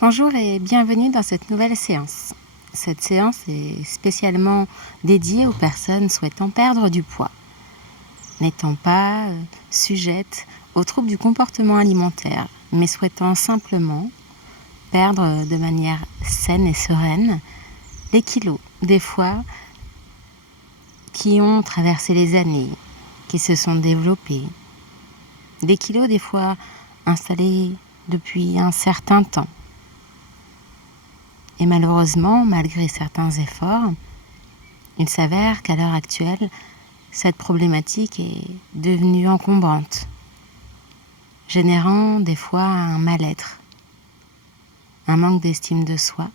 Bonjour et bienvenue dans cette nouvelle séance. Cette séance est spécialement dédiée aux personnes souhaitant perdre du poids, n'étant pas sujettes aux troubles du comportement alimentaire, mais souhaitant simplement perdre de manière saine et sereine les kilos, des fois qui ont traversé les années, qui se sont développés, des kilos des fois installés depuis un certain temps. Et malheureusement, malgré certains efforts, il s'avère qu'à l'heure actuelle, cette problématique est devenue encombrante, générant des fois un mal-être, un manque d'estime de soi,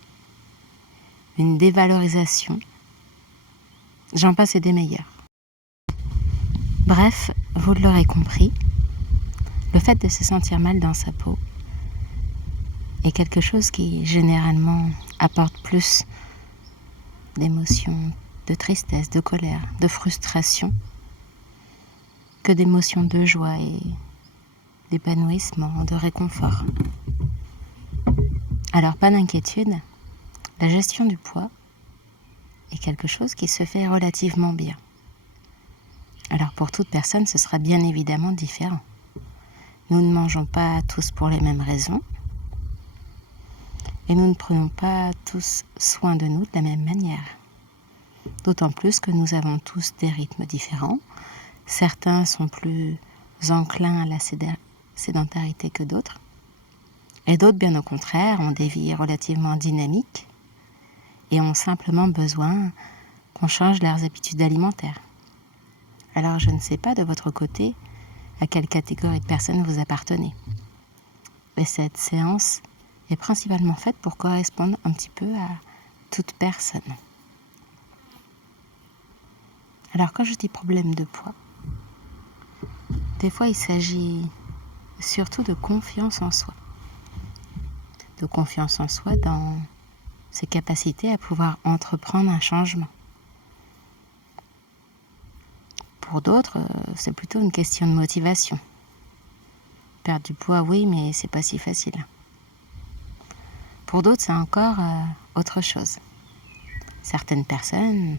une dévalorisation, j'en passe et des meilleurs. Bref, vous l'aurez compris, le fait de se sentir mal dans sa peau est quelque chose qui généralement apporte plus d'émotions, de tristesse, de colère, de frustration que d'émotions de joie et d'épanouissement, de réconfort. Alors pas d'inquiétude, la gestion du poids est quelque chose qui se fait relativement bien. Alors pour toute personne, ce sera bien évidemment différent. Nous ne mangeons pas tous pour les mêmes raisons et nous ne prenons pas tous soin de nous de la même manière. D'autant plus que nous avons tous des rythmes différents. Certains sont plus enclins à la sédentarité que d'autres. Et d'autres, bien au contraire, ont des vies relativement dynamiques et ont simplement besoin qu'on change leurs habitudes alimentaires. Alors je ne sais pas de votre côté à quelle catégorie de personnes vous appartenez. Mais cette séance est principalement faite pour correspondre un petit peu à toute personne. Alors quand je dis problème de poids, des fois il s'agit surtout de confiance en soi. De confiance en soi dans ses capacités à pouvoir entreprendre un changement. Pour d'autres, c'est plutôt une question de motivation. Perdre du poids, oui, mais c'est pas si facile. Pour d'autres, c'est encore autre chose. Certaines personnes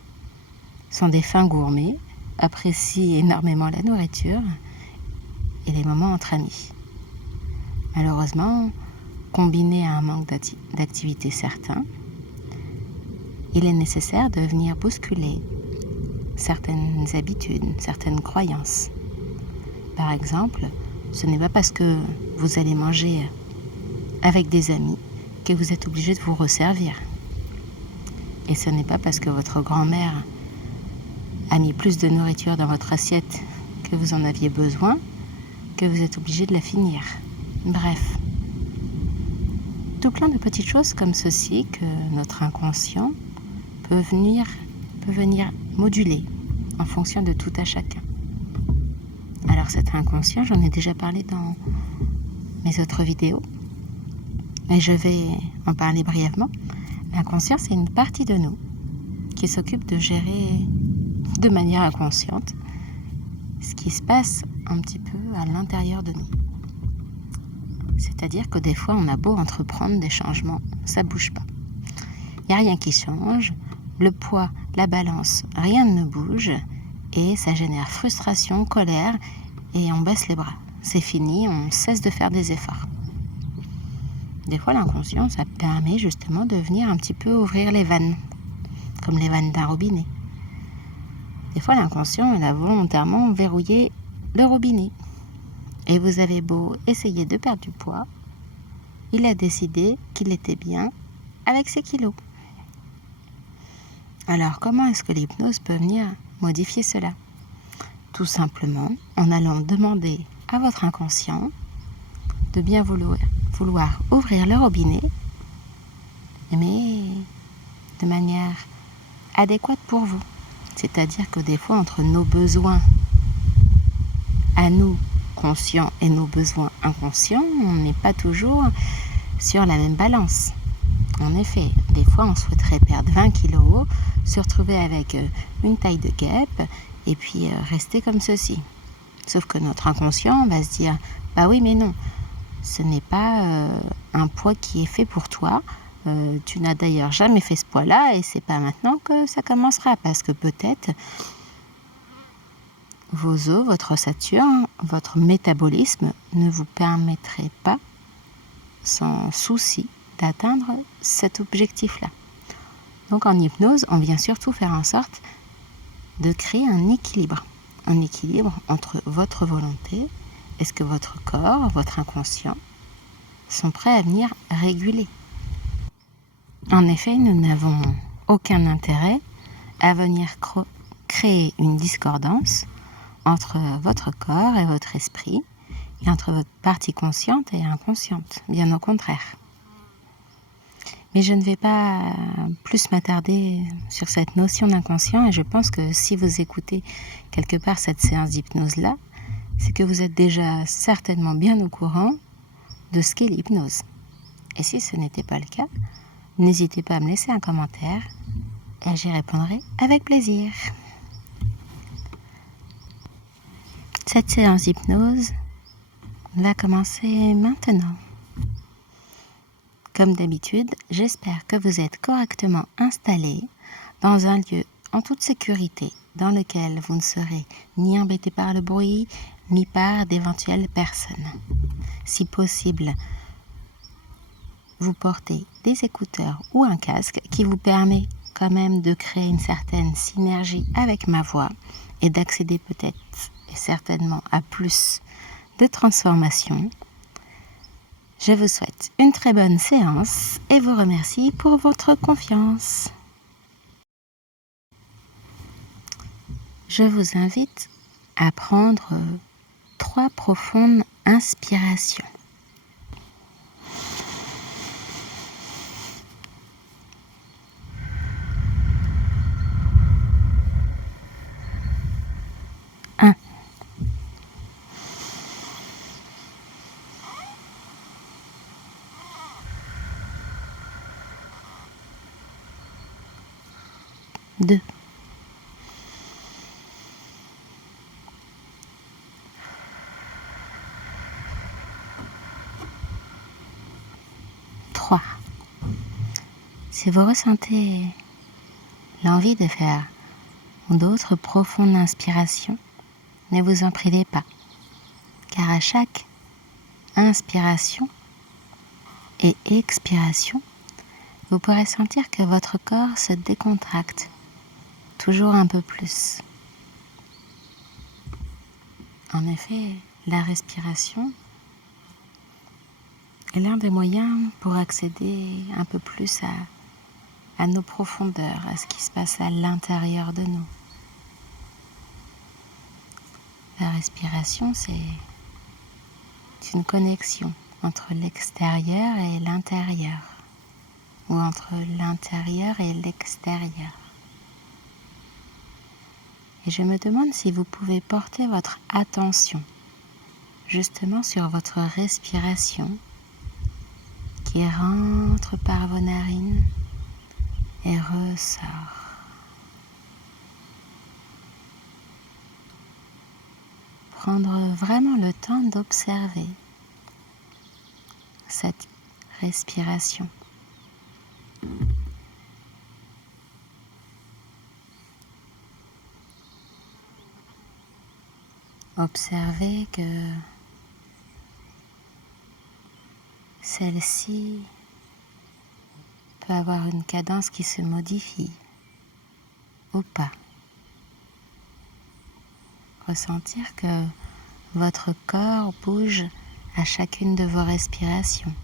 sont des fins gourmets, apprécient énormément la nourriture et les moments entre amis. Malheureusement, combiné à un manque d'activité certain, il est nécessaire de venir bousculer certaines habitudes, certaines croyances. Par exemple, ce n'est pas parce que vous allez manger avec des amis que vous êtes obligé de vous resservir. Et ce n'est pas parce que votre grand-mère a mis plus de nourriture dans votre assiette que vous en aviez besoin que vous êtes obligé de la finir. Bref, tout plein de petites choses comme ceci que notre inconscient peut venir moduler en fonction de tout à chacun. Alors cet inconscient, j'en ai déjà parlé dans mes autres vidéos, mais je vais en parler brièvement. L'inconscient, c'est une partie de nous qui s'occupe de gérer de manière inconsciente ce qui se passe un petit peu à l'intérieur de nous. C'est-à-dire que des fois, on a beau entreprendre des changements, ça ne bouge pas. Il n'y a rien qui change, le poids, la balance, rien ne bouge et ça génère frustration, colère et on baisse les bras. C'est fini, on cesse de faire des efforts. Des fois, l'inconscient, ça permet justement de venir un petit peu ouvrir les vannes, comme les vannes d'un robinet. Des fois, l'inconscient, il a volontairement verrouillé le robinet. Et vous avez beau essayer de perdre du poids, il a décidé qu'il était bien avec ses kilos. Alors, comment est-ce que l'hypnose peut venir modifier cela ? Tout simplement en allant demander à votre inconscient de bien vouloir ouvrir le robinet, mais de manière adéquate pour vous. C'est-à-dire que des fois, entre nos besoins à nous, conscients, et nos besoins inconscients, on n'est pas toujours sur la même balance. En effet, des fois, on souhaiterait perdre 20 kilos, se retrouver avec une taille de guêpe, et puis rester comme ceci. Sauf que notre inconscient va se dire, bah oui, mais non, Ce n'est pas un poids qui est fait pour toi. Tu n'as d'ailleurs jamais fait ce poids-là et c'est pas maintenant que ça commencera parce que peut-être vos os, votre ossature, votre métabolisme ne vous permettrait pas sans souci d'atteindre cet objectif-là. Donc en hypnose, on vient surtout faire en sorte de créer un équilibre entre votre volonté et ce que votre corps, votre inconscient sont prêts à venir réguler. En effet, nous n'avons aucun intérêt à venir créer une discordance entre votre corps et votre esprit, et entre votre partie consciente et inconsciente, bien au contraire. Mais je ne vais pas plus m'attarder sur cette notion d'inconscient, et je pense que si vous écoutez quelque part cette séance d'hypnose-là, c'est que vous êtes déjà certainement bien au courant de ce qu'est l'hypnose. Et si ce n'était pas le cas, n'hésitez pas à me laisser un commentaire et j'y répondrai avec plaisir. Cette séance d'hypnose va commencer maintenant. Comme d'habitude, j'espère que vous êtes correctement installés dans un lieu en toute sécurité dans lequel vous ne serez ni embêté par le bruit ni par d'éventuelles personnes. Si possible, vous portez des écouteurs ou un casque qui vous permet quand même de créer une certaine synergie avec ma voix et d'accéder peut-être et certainement à plus de transformations. Je vous souhaite une très bonne séance et vous remercie pour votre confiance. Je vous invite à prendre 3 profondes inspirations. Un. 2. 3. Si vous ressentez l'envie de faire d'autres profondes inspirations, ne vous en privez pas, car à chaque inspiration et expiration, vous pourrez sentir que votre corps se décontracte toujours un peu plus. En effet, la respiration est l'un des moyens pour accéder un peu plus à nos profondeurs, à ce qui se passe à l'intérieur de nous. La respiration, c'est une connexion entre l'extérieur et l'intérieur, ou entre l'intérieur et l'extérieur. Et je me demande si vous pouvez porter votre attention justement sur votre respiration qui rentre par vos narines et ressort. Prendre vraiment le temps d'observer cette respiration. Observez que celle-ci peut avoir une cadence qui se modifie ou pas. Ressentir que votre corps bouge à chacune de vos respirations.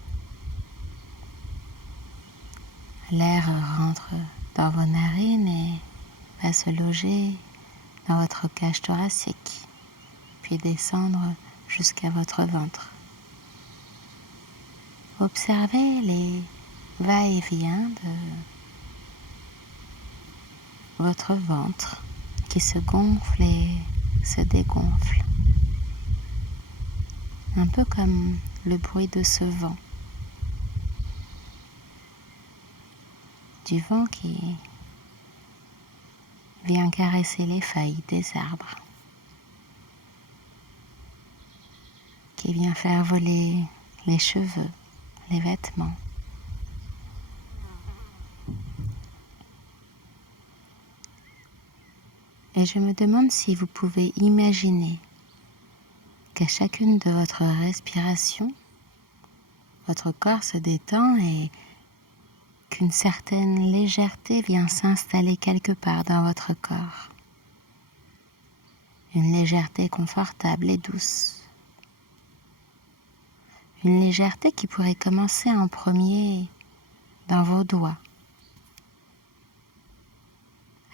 L'air rentre dans vos narines et va se loger dans votre cage thoracique, puis descendre jusqu'à votre ventre. Observez les va-et-vient de votre ventre qui se gonfle et se dégonfle. Un peu comme le bruit de ce vent. Du vent qui vient caresser les feuilles des arbres. Qui vient faire voler les cheveux, les vêtements. Et je me demande si vous pouvez imaginer qu'à chacune de votre respiration, votre corps se détend et qu'une certaine légèreté vient s'installer quelque part dans votre corps. Une légèreté confortable et douce. Une légèreté qui pourrait commencer en premier dans vos doigts.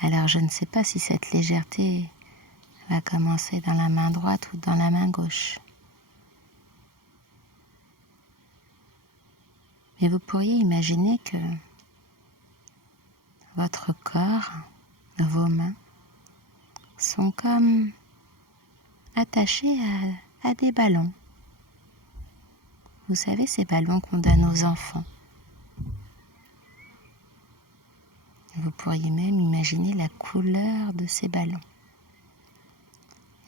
Alors je ne sais pas si cette légèreté va commencer dans la main droite ou dans la main gauche. Mais vous pourriez imaginer que votre corps, vos mains, sont comme attachés à des ballons. Vous savez, ces ballons qu'on donne aux enfants. Vous pourriez même imaginer la couleur de ces ballons.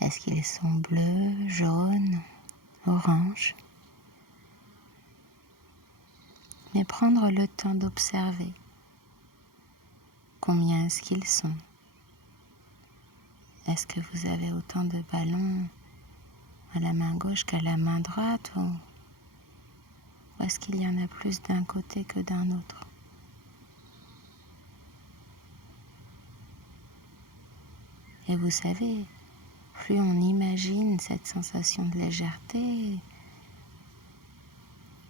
Est-ce qu'ils sont bleus, jaunes, oranges? Mais prendre le temps d'observer. Combien est-ce qu'ils sont? Est-ce que vous avez autant de ballons à la main gauche qu'à la main droite ou est-ce qu'il y en a plus d'un côté que d'un autre? Et vous savez, plus on imagine cette sensation de légèreté,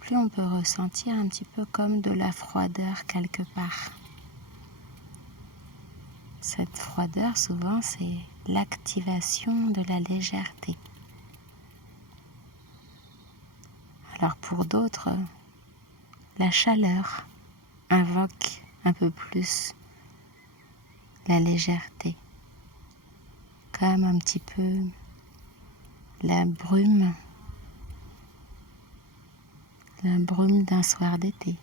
plus on peut ressentir un petit peu comme de la froideur quelque part. Cette froideur, souvent, c'est l'activation de la légèreté. Alors pour d'autres, la chaleur invoque un peu plus la légèreté, comme un petit peu la brume d'un soir d'été.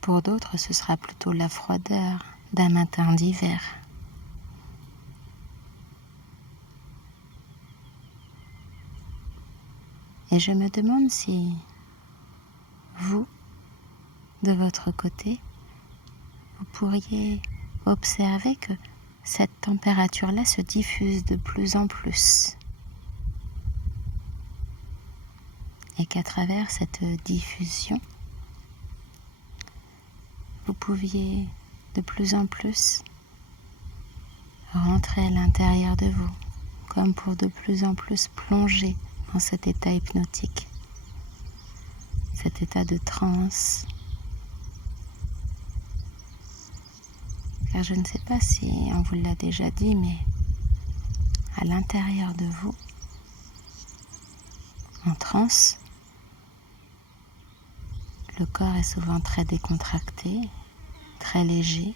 Pour d'autres, ce sera plutôt la froideur d'un matin d'hiver. Et je me demande si vous, de votre côté, vous pourriez observer que cette température-là se diffuse de plus en plus. Et qu'à travers cette diffusion, vous pouviez de plus en plus rentrer à l'intérieur de vous, comme pour de plus en plus plonger dans cet état hypnotique, cet état de transe. Car je ne sais pas si on vous l'a déjà dit, mais à l'intérieur de vous, en transe, le corps est souvent très décontracté, très léger.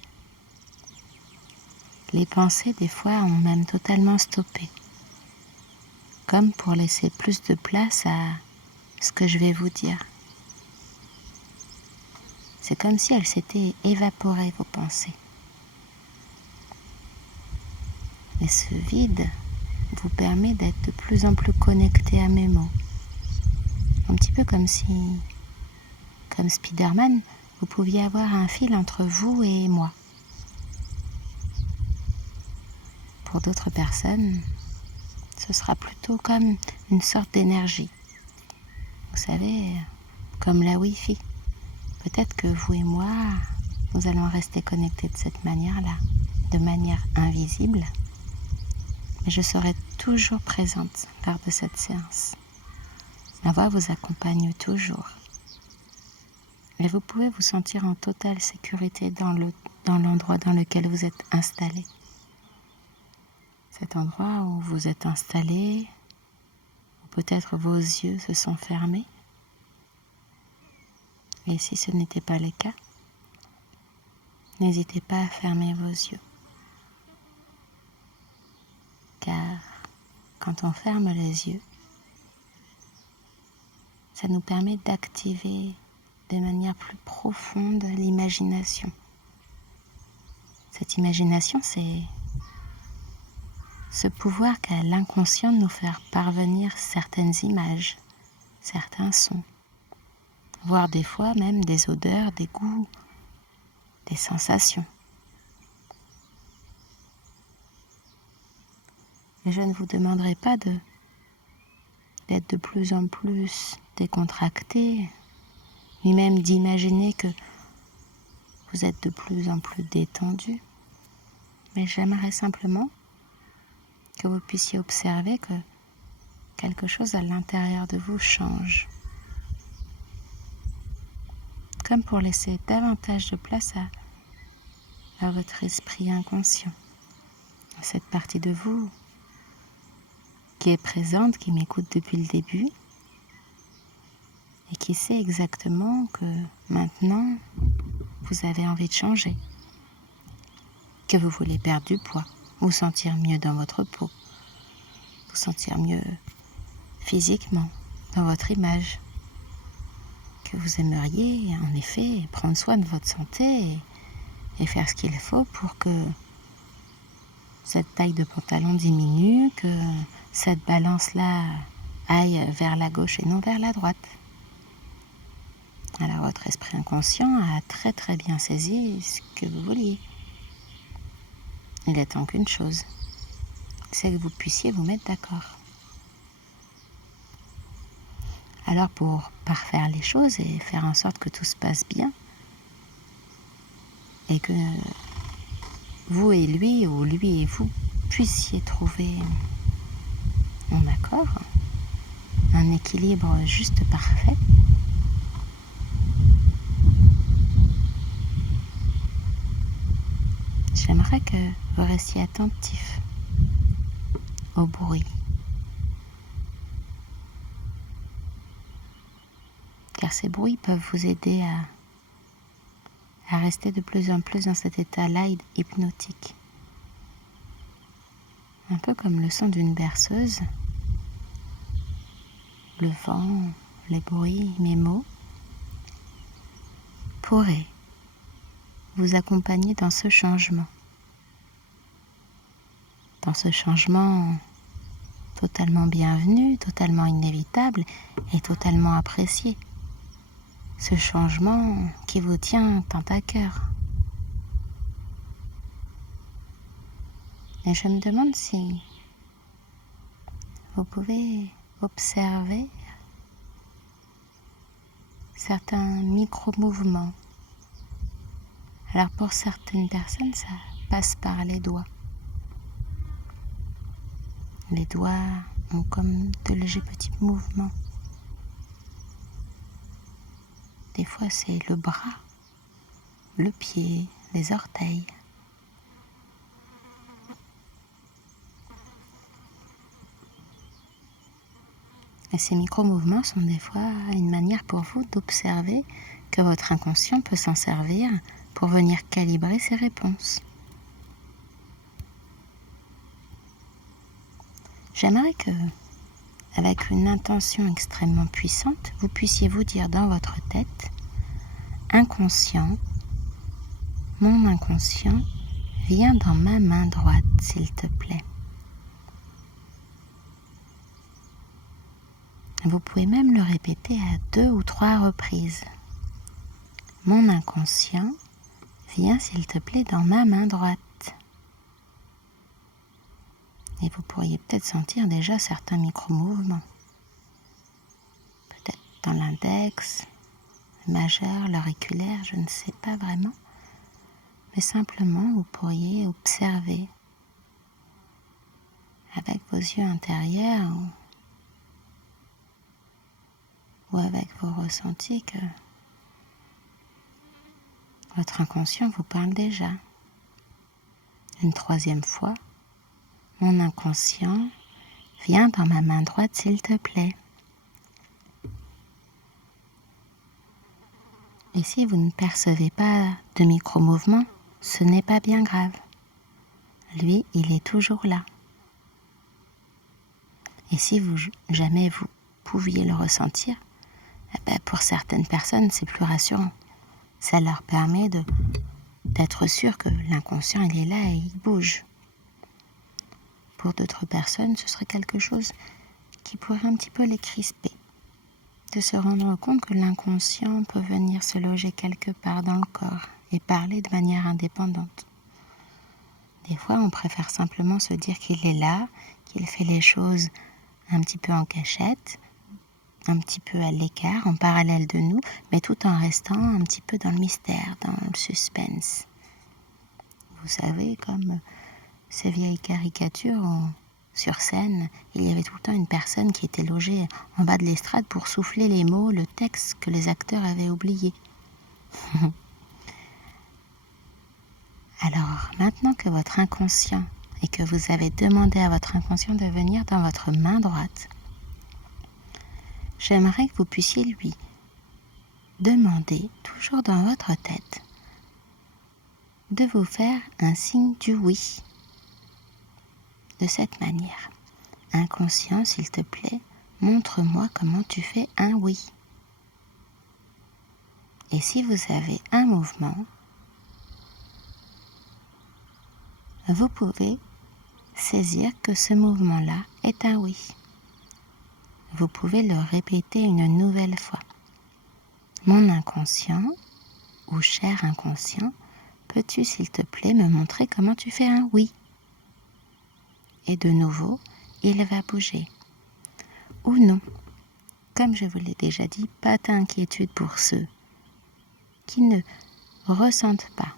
Les pensées, des fois, ont même totalement stoppé, comme pour laisser plus de place à ce que je vais vous dire. C'est comme si elles s'étaient évaporées, vos pensées. Et ce vide vous permet d'être de plus en plus connecté à mes mots. Un petit peu comme si, comme Spider-Man, vous pouviez avoir un fil entre vous et moi. Pour d'autres personnes, ce sera plutôt comme une sorte d'énergie. Vous savez, comme la Wi-Fi. Peut-être que vous et moi, nous allons rester connectés de cette manière-là, de manière invisible. Mais je serai toujours présente lors de cette séance. Ma voix vous accompagne toujours. Et vous pouvez vous sentir en totale sécurité dans l'endroit dans lequel vous êtes installé. Cet endroit où vous êtes installé, où peut-être vos yeux se sont fermés. Et si ce n'était pas le cas, n'hésitez pas à fermer vos yeux. Car quand on ferme les yeux, ça nous permet d'activer de manière plus profonde l'imagination. Cette imagination, c'est ce pouvoir qu'a l'inconscient de nous faire parvenir certaines images, certains sons, voire des fois même des odeurs, des goûts, des sensations. Et je ne vous demanderai pas d'être de plus en plus décontracté, ni même d'imaginer que vous êtes de plus en plus détendu. Mais j'aimerais simplement que vous puissiez observer que quelque chose à l'intérieur de vous change. Comme pour laisser davantage de place à votre esprit inconscient, à cette partie de vous qui est présente, qui m'écoute depuis le début et qui sait exactement que maintenant vous avez envie de changer, que vous voulez perdre du poids, vous sentir mieux dans votre peau, vous sentir mieux physiquement, dans votre image, que vous aimeriez en effet prendre soin de votre santé et faire ce qu'il faut pour que cette taille de pantalon diminue, que cette balance-là aille vers la gauche et non vers la droite. Alors votre esprit inconscient a très très bien saisi ce que vous vouliez. Il attend qu'une chose, c'est que vous puissiez vous mettre d'accord. Alors pour parfaire les choses et faire en sorte que tout se passe bien, et que vous et lui, ou lui et vous, puissiez trouver un accord, un équilibre juste parfait, j'aimerais que vous restiez attentif au bruit. Car ces bruits peuvent vous aider à rester de plus en plus dans cet état-là hypnotique. Un peu comme le son d'une berceuse, le vent, les bruits, mes mots pourraient vous accompagner dans ce changement. Dans ce changement totalement bienvenu, totalement inévitable et totalement apprécié. Ce changement qui vous tient tant à cœur. Et je me demande si vous pouvez observer certains micro-mouvements. Alors pour certaines personnes, ça passe par les doigts. Les doigts ont comme de légers petits mouvements. Des fois, c'est le bras, le pied, les orteils. Et ces micro-mouvements sont des fois une manière pour vous d'observer que votre inconscient peut s'en servir pour venir calibrer ses réponses. J'aimerais que, avec une intention extrêmement puissante, vous puissiez vous dire dans votre tête, inconscient, mon inconscient, viens dans ma main droite, s'il te plaît. Vous pouvez même le répéter à 2 ou 3 reprises. Mon inconscient, viens s'il te plaît dans ma main droite. Et vous pourriez peut-être sentir déjà certains micro-mouvements. Peut-être dans l'index, le majeur, l'auriculaire, je ne sais pas vraiment. Mais simplement, vous pourriez observer avec vos yeux intérieurs ou avec vos ressentis que votre inconscient vous parle déjà. Une 3e fois, mon inconscient, viens dans ma main droite s'il te plaît. Et si vous ne percevez pas de micro-mouvement, ce n'est pas bien grave. Lui, il est toujours là. Et si jamais vous pouviez le ressentir, pour certaines personnes, c'est plus rassurant. Ça leur permet d'être sûr que l'inconscient, il est là et il bouge. pour d'autres personnes, ce serait quelque chose qui pourrait un petit peu les crisper. De se rendre compte que l'inconscient peut venir se loger quelque part dans le corps et parler de manière indépendante. Des fois, on préfère simplement se dire qu'il est là, qu'il fait les choses un petit peu en cachette, un petit peu à l'écart, en parallèle de nous, mais tout en restant un petit peu dans le mystère, dans le suspense. Vous savez, comme ces vieilles caricatures où, sur scène, il y avait tout le temps une personne qui était logée en bas de l'estrade pour souffler les mots, le texte que les acteurs avaient oublié. Alors, maintenant que votre inconscient et que vous avez demandé à votre inconscient de venir dans votre main droite, j'aimerais que vous puissiez lui demander, toujours dans votre tête, de vous faire un signe du oui. De cette manière. Inconscient, s'il te plaît, montre-moi comment tu fais un oui. Et si vous avez un mouvement, vous pouvez saisir que ce mouvement-là est un oui. Vous pouvez le répéter une nouvelle fois. Mon inconscient, ou cher inconscient, peux-tu s'il te plaît me montrer comment tu fais un oui? Et de nouveau, il va bouger. Ou non. Comme je vous l'ai déjà dit, pas d'inquiétude pour ceux qui ne ressentent pas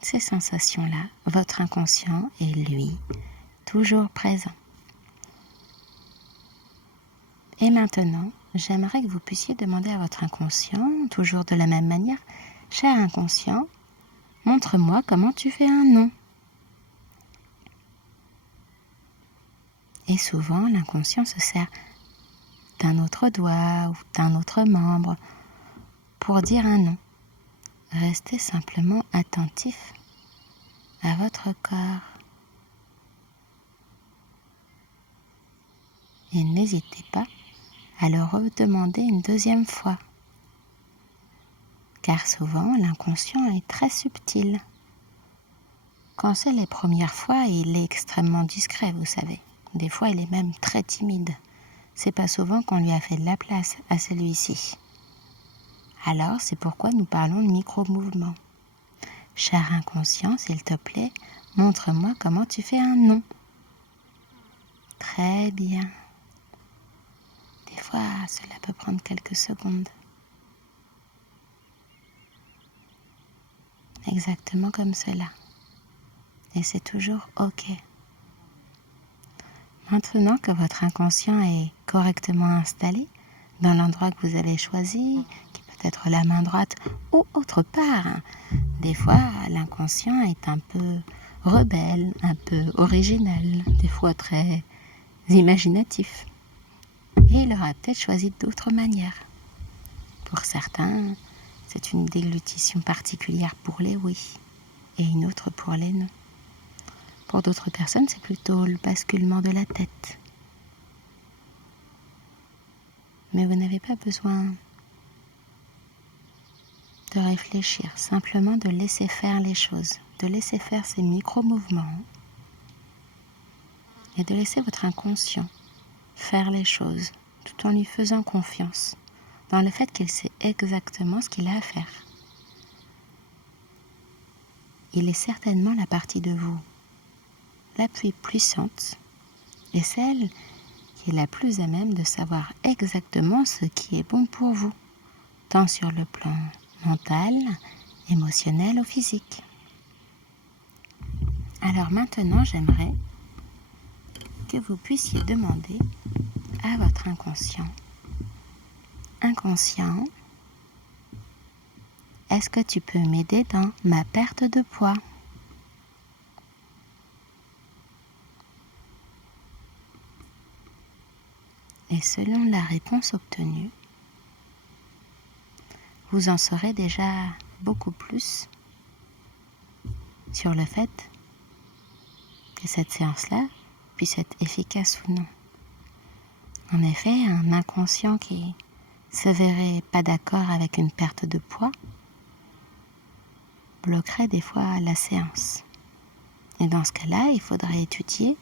ces sensations-là. Votre inconscient est, lui, toujours présent. Et maintenant, j'aimerais que vous puissiez demander à votre inconscient, toujours de la même manière, « Cher inconscient, montre-moi comment tu fais un non. » Et souvent, l'inconscient se sert d'un autre doigt ou d'un autre membre pour dire un non. Restez simplement attentif à votre corps. Et n'hésitez pas à le redemander une deuxième fois. Car souvent, l'inconscient est très subtil. Quand c'est les premières fois, il est extrêmement discret, vous savez. Des fois, il est même très timide. C'est pas souvent qu'on lui a fait de la place à celui-ci. Alors, c'est pourquoi nous parlons de micro-mouvements. Cher inconscient, s'il te plaît, montre-moi comment tu fais un non. Très bien. Des fois, cela peut prendre quelques secondes. Exactement comme cela. Et c'est toujours OK. Maintenant que votre inconscient est correctement installé dans l'endroit que vous avez choisi, qui peut être la main droite ou autre part, des fois l'inconscient est un peu rebelle, un peu original, des fois très imaginatif. Et il aura peut-être choisi d'autres manières. Pour certains, c'est une déglutition particulière pour les oui et une autre pour les non. Pour d'autres personnes, c'est plutôt le basculement de la tête. Mais vous n'avez pas besoin de réfléchir, simplement de laisser faire les choses, de laisser faire ces micro-mouvements et de laisser votre inconscient faire les choses tout en lui faisant confiance dans le fait qu'il sait exactement ce qu'il a à faire. Il est certainement la partie de vous la plus puissante et celle qui est la plus à même de savoir exactement ce qui est bon pour vous, tant sur le plan mental, émotionnel ou physique. Alors maintenant, j'aimerais que vous puissiez demander à votre inconscient, inconscient, est-ce que tu peux m'aider dans ma perte de poids ? Et selon la réponse obtenue, vous en saurez déjà beaucoup plus sur le fait que cette séance-là puisse être efficace ou non. En effet, un inconscient qui se verrait pas d'accord avec une perte de poids bloquerait des fois la séance. Et dans ce cas-là, il faudrait étudier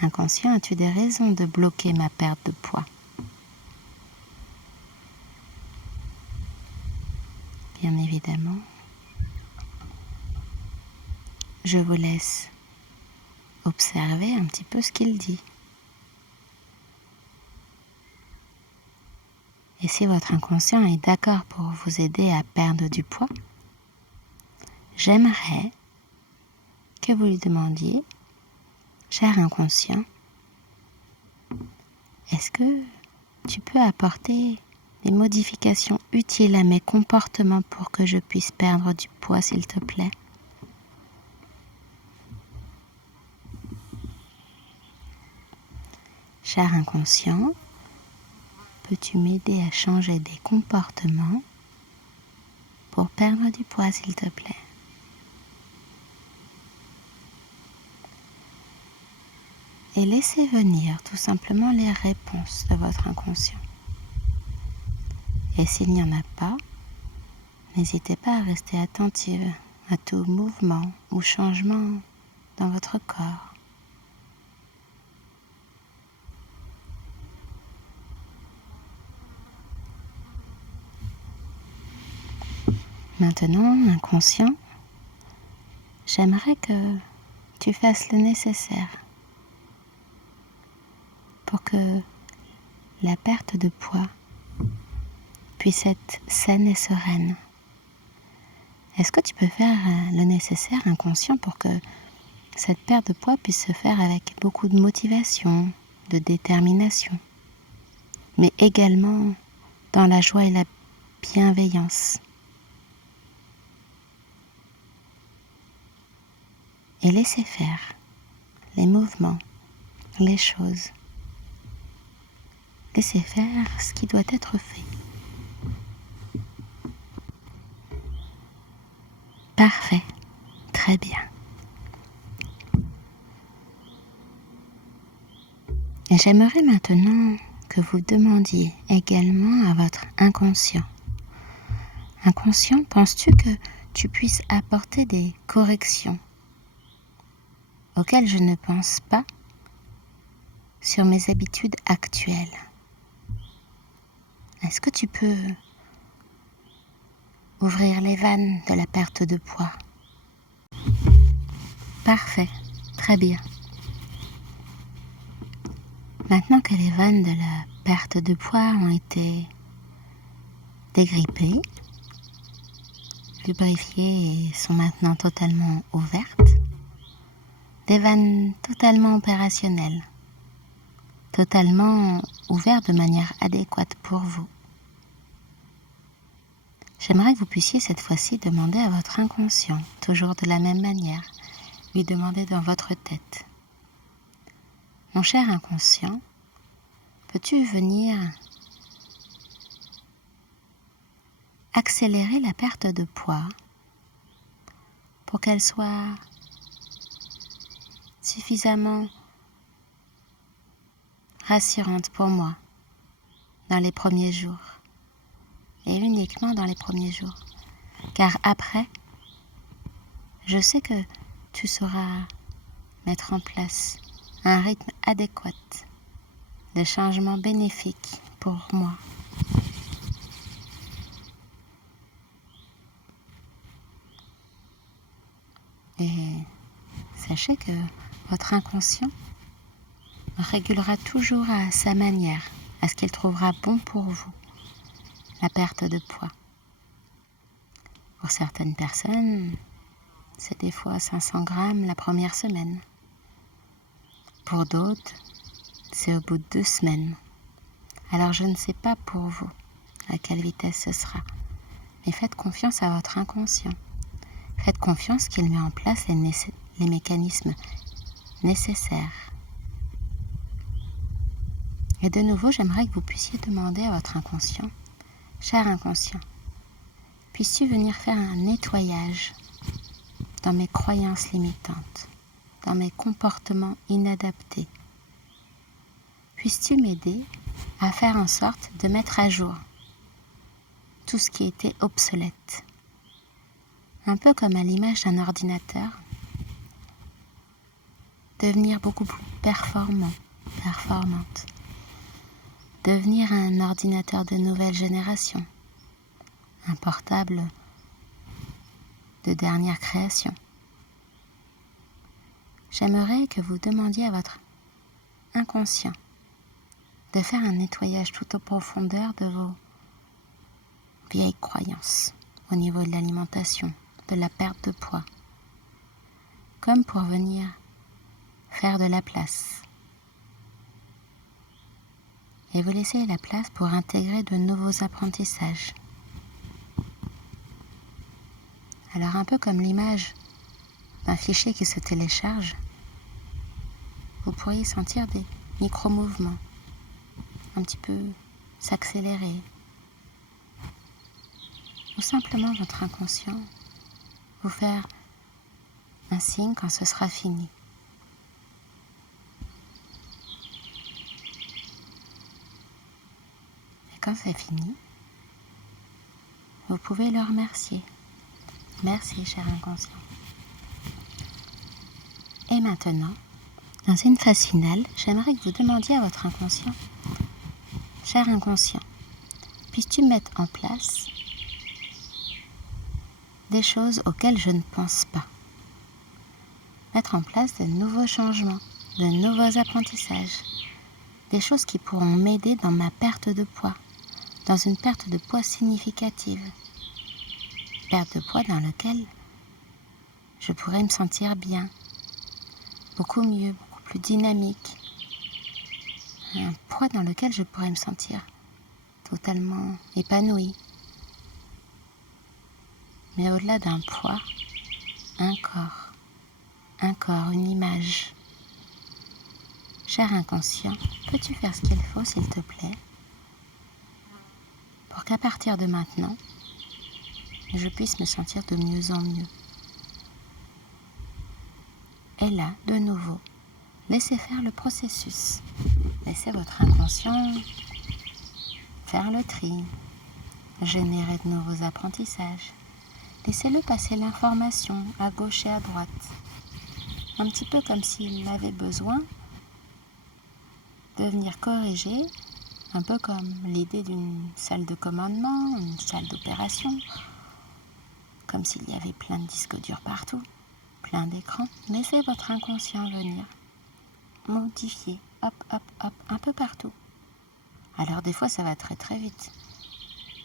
Inconscient, as-tu des raisons de bloquer ma perte de poids? Bien évidemment, je vous laisse observer un petit peu ce qu'il dit. Et si votre inconscient est d'accord pour vous aider à perdre du poids, j'aimerais que vous lui demandiez, cher inconscient, est-ce que tu peux apporter des modifications utiles à mes comportements pour que je puisse perdre du poids, s'il te plaît? Cher inconscient, peux-tu m'aider à changer des comportements pour perdre du poids, s'il te plaît? Et laissez venir tout simplement les réponses de votre inconscient. Et s'il n'y en a pas, n'hésitez pas à rester attentive à tout mouvement ou changement dans votre corps. Maintenant, inconscient, j'aimerais que tu fasses le nécessaire pour que la perte de poids puisse être saine et sereine. Est-ce que tu peux faire le nécessaire, inconscient, pour que cette perte de poids puisse se faire avec beaucoup de motivation, de détermination, mais également dans la joie et la bienveillance? Et laissez faire les mouvements, les choses. Laissez faire ce qui doit être fait. Parfait, très bien. Et j'aimerais maintenant que vous demandiez également à votre inconscient. Inconscient, penses-tu que tu puisses apporter des corrections auxquelles je ne pense pas sur mes habitudes actuelles? Est-ce que tu peux ouvrir les vannes de la perte de poids? Parfait, très bien. Maintenant que les vannes de la perte de poids ont été dégrippées, lubrifiées et sont maintenant totalement ouvertes, des vannes totalement opérationnelles, totalement ouvertes de manière adéquate pour vous. J'aimerais que vous puissiez cette fois-ci demander à votre inconscient, toujours de la même manière, lui demander dans votre tête. Mon cher inconscient, peux-tu venir accélérer la perte de poids pour qu'elle soit suffisamment rassurante pour moi dans les premiers jours, et uniquement dans les premiers jours, car après, je sais que tu sauras mettre en place un rythme adéquat de changement bénéfique pour moi. Et sachez que votre inconscient régulera toujours à sa manière, à ce qu'il trouvera bon pour vous, la perte de poids. Pour certaines personnes, c'est des fois 500 grammes la première semaine. Pour d'autres, c'est au bout de 2 semaines. Alors je ne sais pas pour vous à quelle vitesse ce sera, mais faites confiance à votre inconscient. Faites confiance qu'il met en place les mécanismes nécessaires. Et de nouveau, j'aimerais que vous puissiez demander à votre inconscient, cher inconscient, puisses-tu venir faire un nettoyage dans mes croyances limitantes, dans mes comportements inadaptés? Puisses-tu m'aider à faire en sorte de mettre à jour tout ce qui était obsolète? Un peu comme à l'image d'un ordinateur. devenir beaucoup plus performant, performante, devenir un ordinateur de nouvelle génération, un portable de dernière création. J'aimerais que vous demandiez à votre inconscient de faire un nettoyage tout en profondeur de vos vieilles croyances au niveau de l'alimentation, de la perte de poids, comme pour venir faire de la place. Et vous laissez la place pour intégrer de nouveaux apprentissages. Alors un peu comme l'image d'un fichier qui se télécharge, vous pourriez sentir des micro-mouvements, un petit peu s'accélérer. Ou simplement votre inconscient vous faire un signe quand ce sera fini. Et quand c'est fini, vous pouvez le remercier. Merci, cher inconscient. Et maintenant, dans une phase finale, j'aimerais que vous demandiez à votre inconscient, cher inconscient, puisses-tu mettre en place des choses auxquelles je ne pense pas. Mettre en place de nouveaux changements, de nouveaux apprentissages, des choses qui pourront m'aider dans ma perte de poids, dans une perte de poids significative. Perte de poids dans laquelle je pourrais me sentir bien, beaucoup mieux, beaucoup plus dynamique. Un poids dans lequel je pourrais me sentir totalement épanouie. Mais au-delà d'un poids, un corps, une image. Cher inconscient, peux-tu faire ce qu'il faut, s'il te plaît, pour qu'à partir de maintenant, je puisse me sentir de mieux en mieux. Et là, de nouveau, laissez faire le processus. Laissez votre inconscient faire le tri, générer de nouveaux apprentissages. Laissez-le passer l'information à gauche et à droite. Un petit peu comme s'il avait besoin de venir corriger, un peu comme l'idée d'une salle de commandement, une salle d'opération, comme s'il y avait plein de disques durs partout, plein d'écrans. Laissez votre inconscient venir, modifier, hop, hop, hop, un peu partout. Alors des fois ça va très très vite.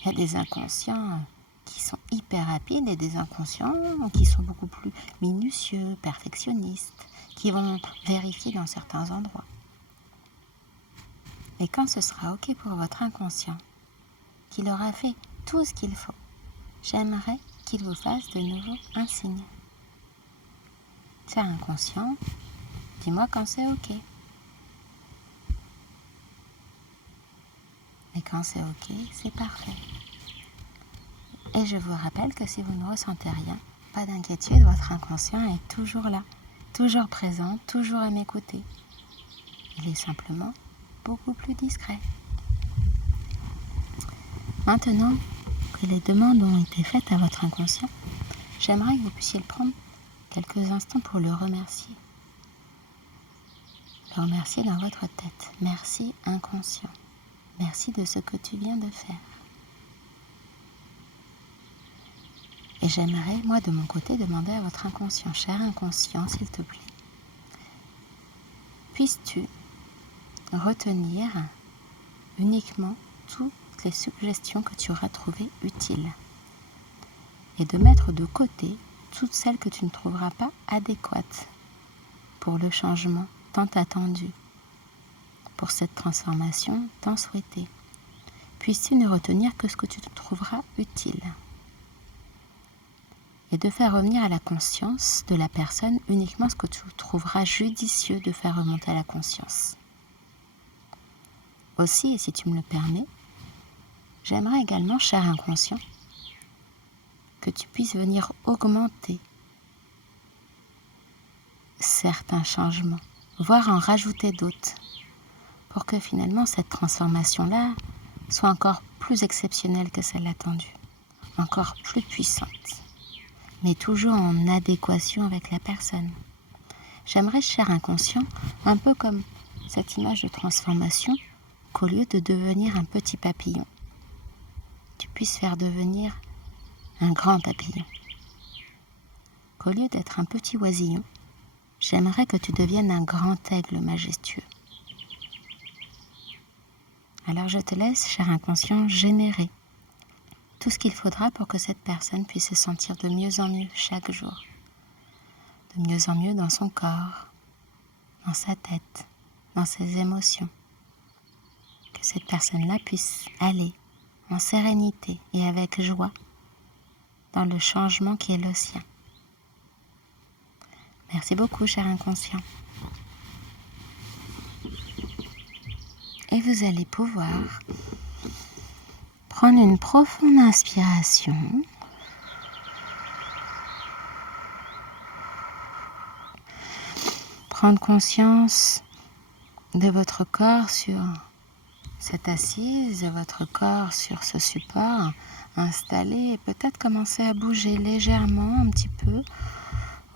Il y a des inconscients qui sont hyper rapides et des inconscients qui sont beaucoup plus minutieux, perfectionnistes, qui vont vérifier dans certains endroits. Et quand ce sera OK pour votre inconscient, qu'il aura fait tout ce qu'il faut, j'aimerais qu'il vous fasse de nouveau un signe. Cher inconscient, dis-moi quand c'est OK. Et quand c'est OK, c'est parfait. Et je vous rappelle que si vous ne ressentez rien, pas d'inquiétude, votre inconscient est toujours là, toujours présent, toujours à m'écouter. Il est simplement beaucoup plus discret. Maintenant que les demandes ont été faites à votre inconscient, j'aimerais que vous puissiez le prendre quelques instants pour le remercier. Le remercier dans votre tête. Merci inconscient. Merci de ce que tu viens de faire. Et j'aimerais, moi, de mon côté, demander à votre inconscient, cher inconscient, s'il te plaît, puisses-tu retenir uniquement toutes les suggestions que tu auras trouvées utiles et de mettre de côté toutes celles que tu ne trouveras pas adéquates pour le changement tant attendu, pour cette transformation tant souhaitée. Puisses-tu ne retenir que ce que tu trouveras utile et de faire revenir à la conscience de la personne uniquement ce que tu trouveras judicieux de faire remonter à la conscience. Aussi, et si tu me le permets, j'aimerais également, cher inconscient, que tu puisses venir augmenter certains changements, voire en rajouter d'autres, pour que finalement cette transformation-là soit encore plus exceptionnelle que celle attendue, encore plus puissante, mais toujours en adéquation avec la personne. J'aimerais, cher inconscient, un peu comme cette image de transformation, qu'au lieu de devenir un petit papillon, tu puisses faire devenir un grand papillon. Qu'au lieu d'être un petit oisillon, j'aimerais que tu deviennes un grand aigle majestueux. Alors je te laisse, cher inconscient, générer tout ce qu'il faudra pour que cette personne puisse se sentir de mieux en mieux chaque jour. De mieux en mieux dans son corps, dans sa tête, dans ses émotions. Que cette personne-là puisse aller en sérénité et avec joie dans le changement qui est le sien. Merci beaucoup, cher inconscient. Et vous allez pouvoir prendre une profonde inspiration. Prendre conscience de votre corps sur cette assise, de votre corps sur ce support installé et peut-être commencer à bouger légèrement un petit peu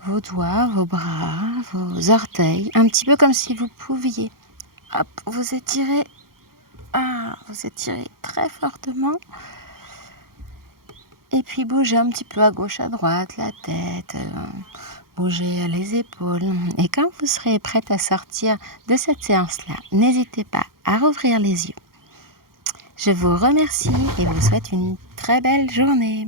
vos doigts, vos bras, vos orteils, un petit peu comme si vous pouviez vous étirer, vous étirez très fortement et puis bouger un petit peu à gauche, à droite, la tête, bouger les épaules. Et quand vous serez prête à sortir de cette séance-là, n'hésitez pas à rouvrir les yeux. Je vous remercie et vous souhaite une très belle journée.